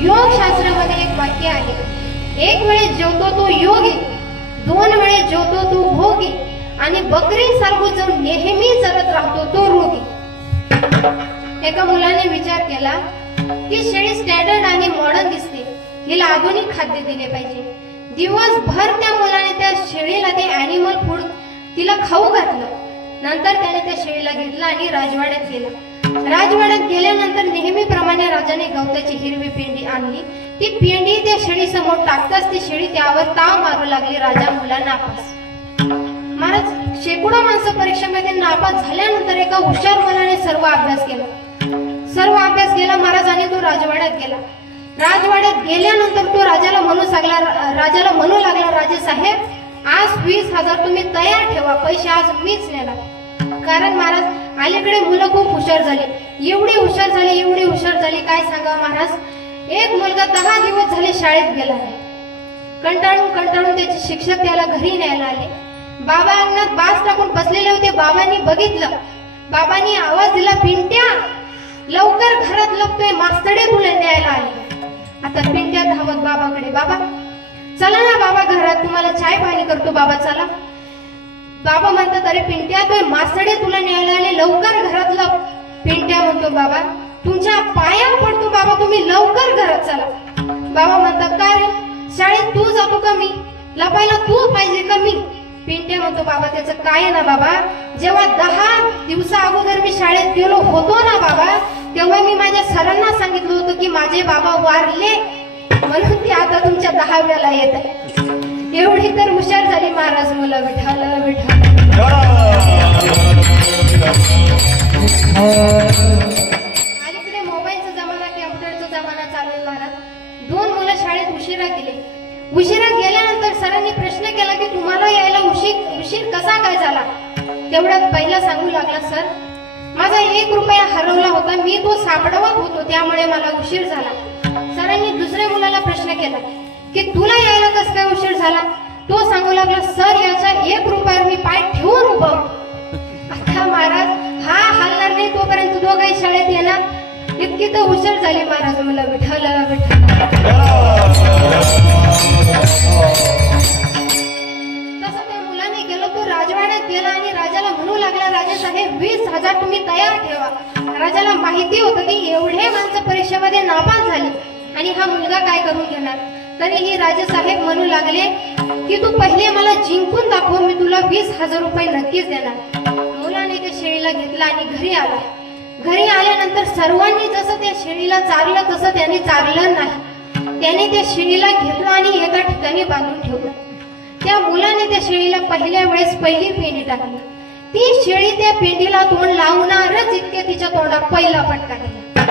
योग शास्त्रामध्ये एक वाक्य आहे, एक वेळेस जेवतो तो योगी, 2 वेळेस जेवतो तो भोगी, आणि बकरी सारखं जो नेहमी चरत राहतो तो रोगी. एका मुलाने विचार केला की शेळी स्टँडर्ड आणि मॉडर्न दिसते, हिला आधुनिक खाद्य दिले पाहिजे. दिवसभर त्या मुलाने त्या शेळीला ते ॲनिमल फूड तिला खाऊ घातलं. नंतर त्याने त्या शेळीला घेतलं आणि राजवाड्यात गेला. राजवाड्यात गेल्यानंतर नेहमीप्रमाणे राजाने गवताची हिरवी पेंडी आणली. ती पेंडी त्या शेळी समोर टाकताच ती शेळी त्यावर ताव मारू लागली. राजा मुला नापास. महाराज, शेकडो माणसं परीक्षेमध्ये नापास झाल्यानंतर एका हुशार मुलाने सर्व अभ्यास केला. महाराज आणि तो राजवाड्यात गेला. राजवाड्यात गेल्यानंतर तो राजाला म्हणू लागला, राजे साहेब, आज 20,000 तुम्ही तयार ठेवा, पैसे आज मीच नेणार. कारण महाराज, अलीकडे मुलं खूप हुशार झाली, एवढी हुशार झाली काय सांगा महाराज. एक मुलगा 10 दिवस झाले शाळेत गेला आहे. कंटाळून त्याचे शिक्षक त्याला घरी न्यायला आले. बाबा अंगणात बास टाकून बसलेले होते. बाबांनी बघितलं. बाबांनी आवाज दिला, पिंट्या लवकर घरात लपतोय, मास्तडे तुला न्यायला आले. आता पिंट्या धावत बाबाकडे, बाबा चला ना बाबा घरात, तुम्हाला चाय पाणी करतो बाबा, चला. बाबा म्हणतात, अरे पिंट्या, तो मास्तडे तुला न्यायला आले, लवकर घरात लप. पिंट्या म्हणतो, बाबा तुमच्या पाया पडतो बाबा, तुम्ही लवकर घरात चला. बाबा म्हणतात, काय रे, शाळेत तू जातो का मी? लपायला तू पाहिजे का मी? पिंट्या म्हणतो, बाबा त्याचं काय ना बाबा, जेव्हा 10 दिवसा अगोदर मी शाळेत गेलो होतो ना बाबा, तेव्हा मी माझ्या सरांना सांगितलं होतं की माझे बाबा वारले, म्हणून ते आता तुमच्या 10व्याला येत आहे. एवढी तर हुशार झाली महाराज मुलं. विठ्ठल विठ्ठल. अलीकडे मोबाईलचा जमाना, कॅम्प्युटरचा जमाना चालू आहे महाराज. 2 मुलं शाळेत उशिरा गेले. उशिरा गेल्यानंतर सरांनी प्रश्न केला की तुम्हाला यायला उशीर कसा काय झाला? तेवढ्यात पहिला सांगू लागला, सर माझा 1 रुपया हरवला होता, मी तो सापडवत होतो, त्यामुळे मला उशीर झाला. सरांनी दुसऱ्या मुलाला प्रश्न केला की तुला यायला कस काय उशीर झाला? तो सांगू लागला, सर याचा 1 रुपयावर मी पाय ठेवून उभा होतो. आता महाराज, हा हलणार नाही तोपर्यंत दोघंही शाळेत येणार. इतकी तर हुशार झाली महाराज मुलं. विठ्ठल विठ्ठल. तसं त्या मुलाने गेलो, तो राजवाड्यात गेला आणि राजाला म्हणू लागला, राजा साहेब 20,000 तुम्ही तयार ठेवा. राजाला माहिती होतं की एवढे माणसं परीक्षेमध्ये नापास झाली आणि हा मुलगा काय करून घेणार. तरीही राजा साहेब म्हणू लागले की तू पहिले मला जिंकून दाखव, मी तुला 20,000 रुपये नक्कीच देणार. मुलाने त्या शेळीला घेतला आणि घरी आला. घरी आल्यानंतर सर्वांनी जसं त्या शेळीला चारलं तसं त्याने चारलं नाही. त्याने त्या शेळीला घेतलं आणि एका ठिकाणी बांधून ठेवलं. त्या मुलाने त्या शेळीला पहिल्या वेळेस पहिली पेंडी टाकली. ती शेळी त्या पेंडीला तोंड लावणारच इतके तिच्या तोंडात पहिला फटका दिला.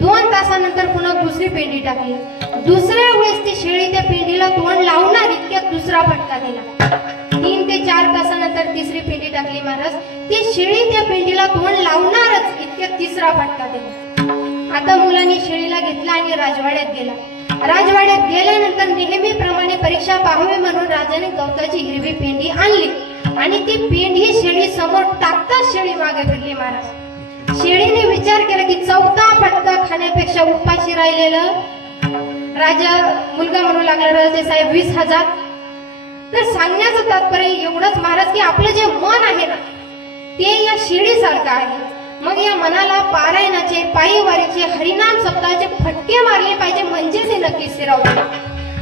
2 तासानंतर पुन्हा दुसरी पेंडी टाकली. दुसऱ्या वेळेस ती शेळी त्या पिंडीला तोंड लावणार इतक्यात दुसरा फटका दिला. 3 ते 4 तासानंतर तिसरी पिंडी टाकली महाराज. ती शेळी त्या पिंडीला तोंड लावणारच इतक्यात तिसरा फटका दिला. आता मुलांनी शेळीला घेतला आणि राजवाड्यात गेला. राजवाड्यात गेल्यानंतर नेहमीप्रमाणे परीक्षा पाहावी म्हणून राजाने गवताची हिरवी पेंडी आणली आणि ती पेंडी शेळी समोर टाकताच शेळी मागे फिरली महाराज. शेळीने विचार केला की चौथा फटका खाण्यापेक्षा उपाशी राहिलेलं. राजा मुलगा म्हणू लागला, राजे साहेब 20,000. तर सांगण्याचं तात्पर्य एवढंच महाराज की आपलं जे मन आहे ना ते या शेळीसारखं आहे. मग या मनाला पारायणाचे, पायीवारीचे, हरिनाम सप्ताहाचे फटके मारले पाहिजे म्हणजे ते नक्की स्थिरावते.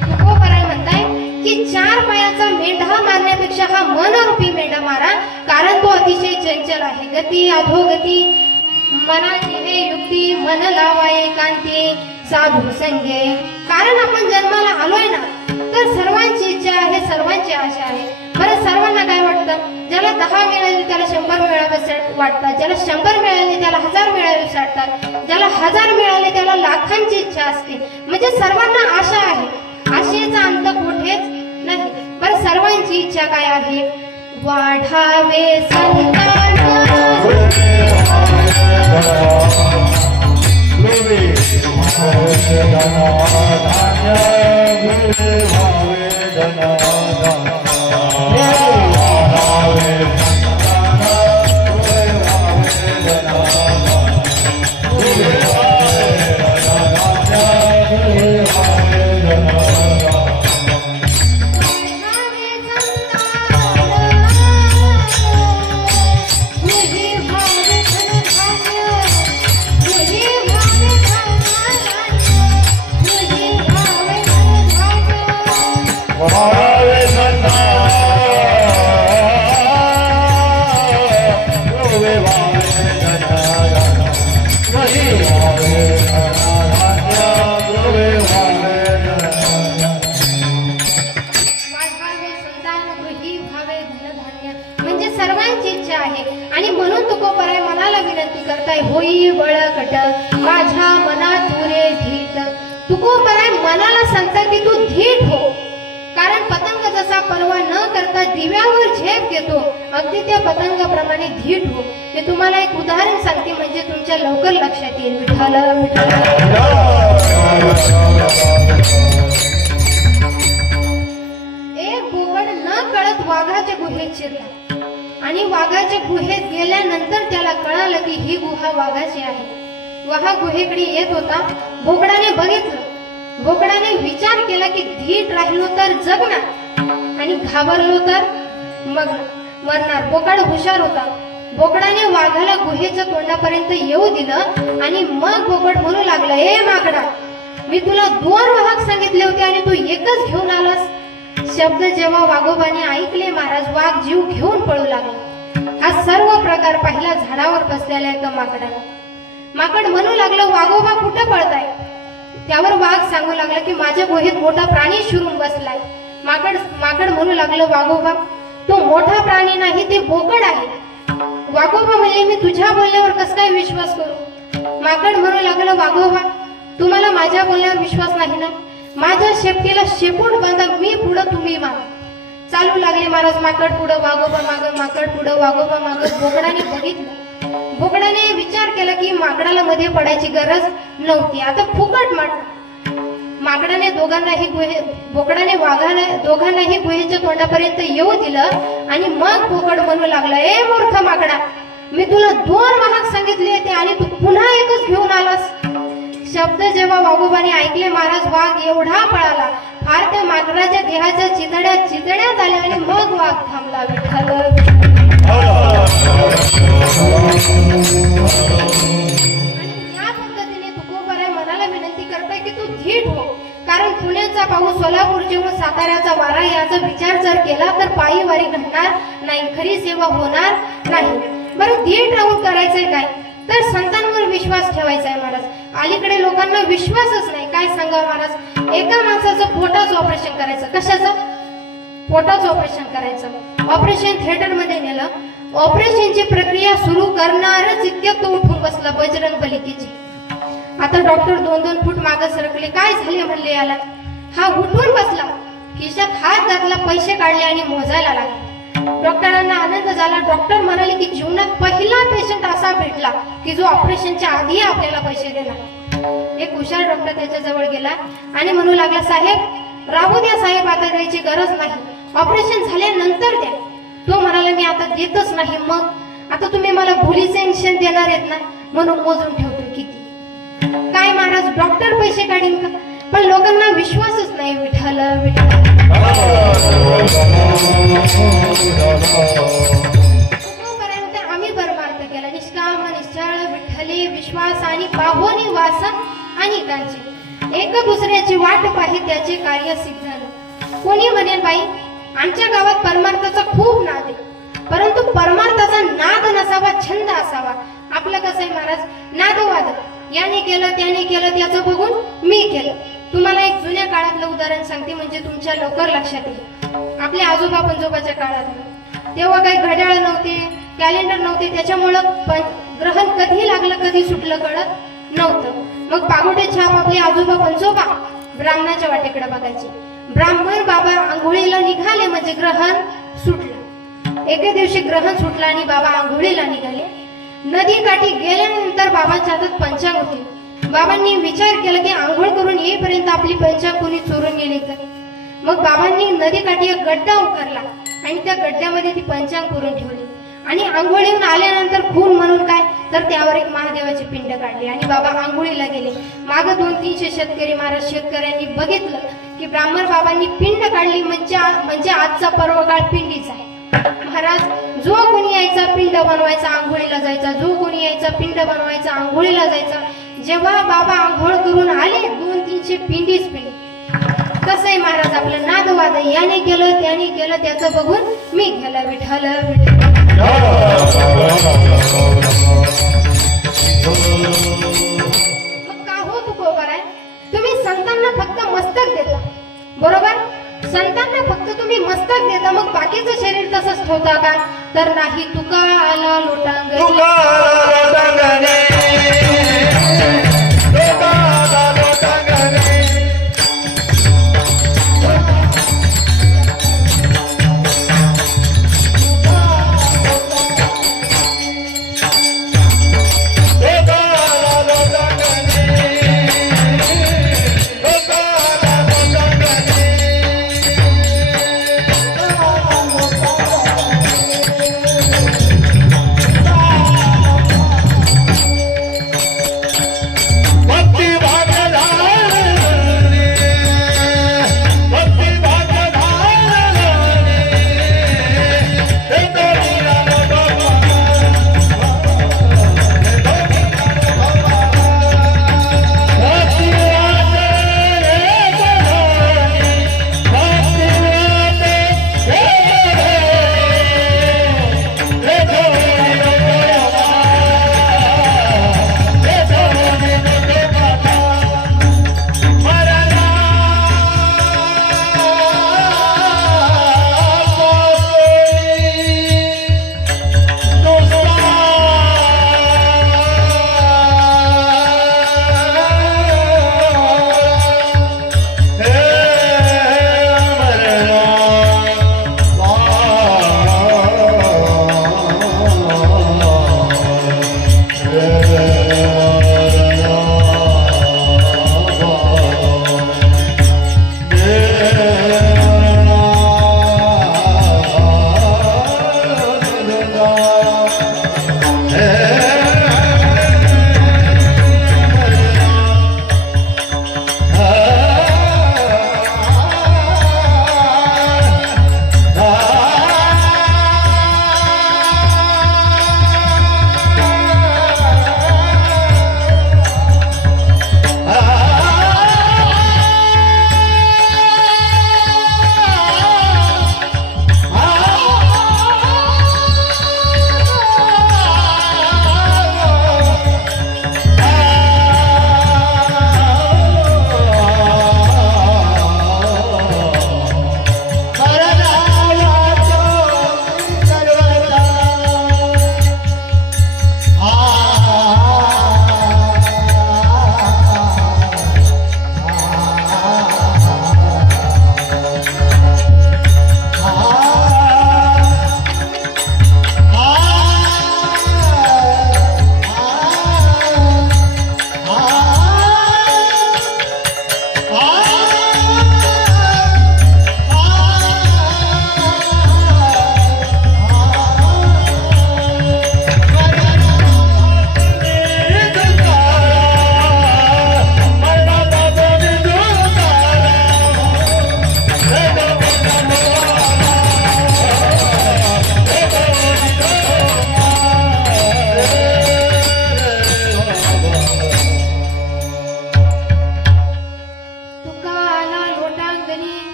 तुकोबाराय म्हणताय की 4 पायाचा मेंढा मारण्यापेक्षा हा मनरूपी मेंढा मारा, कारण तो अतिशय चंचल आहे. गती अधोगती मनाची हे युक्ती, मन लावाय कांती साधू संगे. कारण आपण जन्माला आलोय ना तर सर्वांची इच्छा आहे, सर्वांची आशा आहे. बरं सर्वांना काय वाटतं? ज्याला 10 मिळाले त्याला 100 मिळावे वाटतात, ज्याला 100 मिळाले त्याला 1000 मिळावे वाटतात, ज्याला 1000 मिळाले त्याला लाखांची इच्छा असते. म्हणजे सर्वांना आशा आहे, आशेचा अंत कुठेच नाही. बरं सर्वांची इच्छा काय आहे? वाढावे संतान आणि म्हणून तुकोबाराय मनाला विनंती करताय, होई बळकट माझ्या मनात तुरे धीट. तुकोबाराय मनाला सांगता की तू धीट हो, कारण पतंग जसा परवा न करता दिव्यावर झेप घेतो अगदी त्या पतंगाप्रमाणे धीट हो. मी तुम्हाला एक उदाहरण सांगते म्हणजे तुमच्या लवकर लक्षात येईल. विठ्ठल एक बोकड न कळत वाघाच्या गुहेत शिरला आणि वाघाच्या गुहेत गेल्यानंतर त्याला कळालं की ही गुहा वाघाची आहे. वाघ गुहेकडे येत होता. बोकडाने बघितलं. बोकडाने विचार केला की धीट राहिलो तर जगणार आणि घाबरलो तर मग मरणार. बोकड हुशार होता. बोकडाने वाघाला गुहेच्या तोंडापर्यंत येऊ दिलं आणि मग बोकड म्हणू लागला, ए माकडा, मी तुला 2 वाघ सांगितले होते आणि तू एकच घेऊन आलास. शब्द जेव्हा वाघोबाने ऐकले महाराज, वाघ जीव घेऊन पळू लागला. हा सर्व प्रकार पाहिला झाडावर बसलेल्या एका माकडाला. माकड म्हणू लागलं, वाघोबा कुठं पळताय? त्यावर वाघ सांगू लागला की माझ्या गुहेत मोठा प्राणी शिरून बसलाय. माकड म्हणू लागलं, वाघोबा तो मोठा प्राणी नाही, ते बोकड आहे. वाघोबा म्हणले, मी तुझ्या बोलण्यावर कस काय विश्वास करू? माकड म्हणू लागलं, वाघोबा तुम्हाला माझ्या बोलण्यावर विश्वास नाही ना? माझ्या शेपटीला शेपूट बांधा, मी पुढं तुम्ही मागा. चालू लागले महाराज. माकड पुढं, वाघोबा मागं, माकड पुढं, वाघोबा मागं. बोकडाने बघितलं. बोकडाने विचार केला की माकडाला मध्ये पडायची गरज नव्हती, आता फुकट माकडाने बोकडाने वाघाने दोघांनाही गुहेच्या तोंडापर्यंत येऊ दिलं आणि मग बोकड म्हणू लागला, ए मूर्ख माकडा, मी तुला 2 वाघ सांगितले होते आणि तू पुन्हा एकच घेऊन आलास. शब्द जेव्हा वाघोबाने ऐकले महाराज, वाघ एवढा पळाला फार त्या माकडाच्या देहाच्या चितड्या झाल्या आणि मग वाघ थांबला. विठ्ठल या पद्धतीने तुकोबाराय मनाला विनंती करताय की तू धीट हो, कारण पुण्याचा पाऊस, सोलापूरचे व साताऱ्याचा वारा याचा विचार जर केला तर पायी वारी घडणार नाही, खरी सेवा होणार नाही. बरं धीट राहून करायचंय काय? तर संतांवर विश्वास ठेवायचा आहे महाराज. अलीकडे लोकांना विश्वासच नाही. काय सांगा महाराज, एका माणसाचं पोटाचं ऑपरेशन करायचं. कशाचं? पोटाचं ऑपरेशन करायचं. ऑपरेशन थिएटर मध्ये नेलं. ऑपरेशनची प्रक्रिया सुरू करणारच इतक्यात तो उठून बसला बजरंग बलिकीची. आता डॉक्टर 2-2 फूट मागे सरकले. काय झाले म्हणले याला. हा उठून बसला, खिशात हात घातला, पैसे काढले आणि मोजायला लागला. डॉक्टरांना आनंद झाला. डॉक्टर म्हणाले की जीवनात पहिला पेशंट असा भेटला की जो ऑपरेशनच्या आधी आपल्याला पैसे देणार. एक हुशार डॉक्टर त्याच्या जवळ गेला आणि म्हणू लागला, साहेब राहू द्या साहेब, आता द्यायची गरज नाही, ऑपरेशन झाल्यानंतर द्या. तो म्हणाला, मी आता देतच नाही. मग आता तुम्ही मला भुलीचे इंजेक्शन देणार आहेत ना, म्हणून मोजून ठेवतो किती. काय महाराज, डॉक्टर पैसे काढीन का? पण लोकांना विश्वासच नाही. विठ्ठल विठ्ठल आम्ही परमार्थ केला, निष्काम निश्चळ विठ्ठले विश्वास आणि पाहोनी वास आणि कांचे एक दुसऱ्याची वाट पाहि त्याचे कार्य सिद्ध झालं. कोणी म्हणेल, बाई आमच्या गावात परमार्थाचा खूप नाद आहे, परंतु परमार्थाचा नाद नसावा, छंद असावा. आपलं कसं आहे महाराज, नादवाद, याने केलं त्याने केलं, त्याचं बघून मी केलं. तुम्हाला एक जुन्या काळातलं उदाहरण सांगते, म्हणजे तुमच्या लवकर लक्षात येईल. आपल्या आजोबा पंजोबाच्या काळात तेव्हा काही घड्याळ नव्हते, कॅलेंडर नव्हते, त्याच्यामुळं ग्रहण कधी लागलं कधी सुटलं कळत नव्हतं. मग पागोटे छाप आपले आजोबा पंजोबा ब्राह्मणाच्या वाटेकडे बघायचे. ब्राह्मण बाबा आंघोळीला निघाले म्हणजे ग्रहण सुटलं. एके दिवशी ग्रहण सुटलं आणि बाबा आंघोळीला निघाले. नदी काठी गेल्यानंतर बाबांच्या हातात पंचांग होती. बाबांनी विचार केला की आंघोळ करून येईपर्यंत आपली पंचांग कोणी चोरून गेली तर. मग बाबांनी नदी काठी एक गड्डा उकरला आणि त्या गड्ड्यामध्ये ती पंचांग पुरून ठेवली आणि आंघोळीहून आल्यानंतर खून म्हणून काय तर त्यावर एक महादेवाची पिंड काढली आणि बाबा आंघोळीला गेले. मागे 200-300 शेतकरी महाराज शेतकऱ्यांनी बघितलं की ब्राह्मण बाबांनी पिंड काढली, म्हणजे आजचा पर्वकाळ पिंडीचा आहे. महाराज, जो कोणी यायचा पिंड बनवायचा आंघोळीला जायचा, जो कोणी यायचा पिंड बनवायचा आंघोळीला जायचा. जेव्हा बाबा आंघोळ करून आले 200-300 पिंडीच पिंडी. कसं आहे महाराज, आपलं नादवाद, याने केलं त्याने केलं, त्याचं बघून मी केलं. विठ्ठल विठ्ठल. मग का हो तुकोबार आहे, तुम्ही संतांना फक्त मस्तक देता, बरोबर? संतांना फक्त तुम्ही मस्तक देता, मग बाकीचं शरीर तसंच ठेवता का? तर नाही. तुका आला लोटांगणे,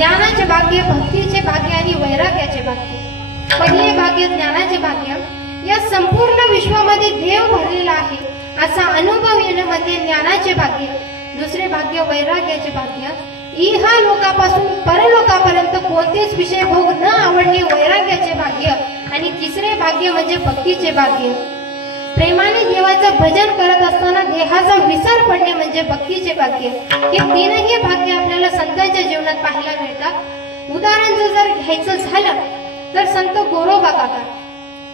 ज्ञानाचे भाग्य, भक्तीचे भाग्य आणि वैराग्याचे भाग्य. पहिले भाग्य ज्ञानाचे भाग्य. या संपूर्ण विश्वामध्ये देव भरलेला आहे असा अनुभव येणे म्हणजे ज्ञानाचे भाग्य. दुसरे भाग्य वैराग्याचे भाग्य. इहा लोकापासून परलोकापर्यंत कोणतेच विषय भोग न आवडणे वैराग्याचे भाग्य. आणि तिसरे भाग्य म्हणजे भक्तीचे भाग्य. प्रेमाने देवाचं भजन करत असताना देहाचा विसर पडणे म्हणजे भक्तीचे भाग्य. हे तीनही भाग्य आपल्याला संतांच्या जीवनात पाहायला मिळतात. उदाहरण जर घ्यायचं झालं तर संत गोरोबा काका,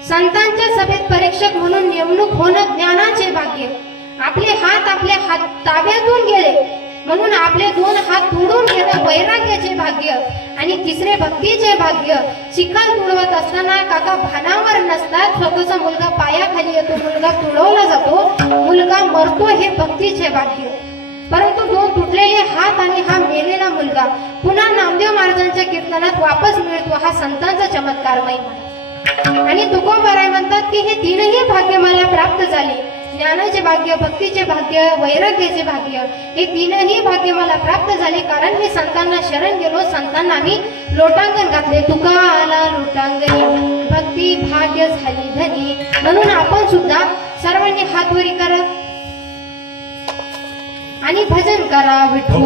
संतांच्या सभेत परीक्षक म्हणून नेमणूक होणं ज्ञानाचे भाग्य. आपले हात ताब्यातून गेले म्हणून आपले 2 हात तोडून घेणं वैराग्याचे भाग्य. आणि तिसरे भक्तीचे भाग्य. चिखल तुडवत असताना काका भानावर नसतात. स्वतःचा मुलगा पायाखाली येतो, मुलगा तुडवला जातो, मुलगा मरतो, हे भक्तीचे भाग्य. परंतु 2 तुटलेले हात आणि हा मेलेला मुलगा पुन्हा नामदेव महाराजांच्या कीर्तनात वापस मिळतो, हा संतांचा चमत्कारमय. आणि तुकोबाराय म्हणतात की हे तीनही भाग्य मला प्राप्त झाले. ज्ञानाचे भाग्य, भक्तीचे भाग्य, वैराग्याचे भाग्य, हे तीनही भाग्य मला प्राप्त झाले कारण मी संतांना शरण गेलो, संतांना मी लोटांगण घातले. तुका आला लोटांगणी, भक्ती भाग्य झाली धनी. म्हणून आपण सुद्धा सर्वांनी हातवरी करा आणि भजन करा विठ्ठल.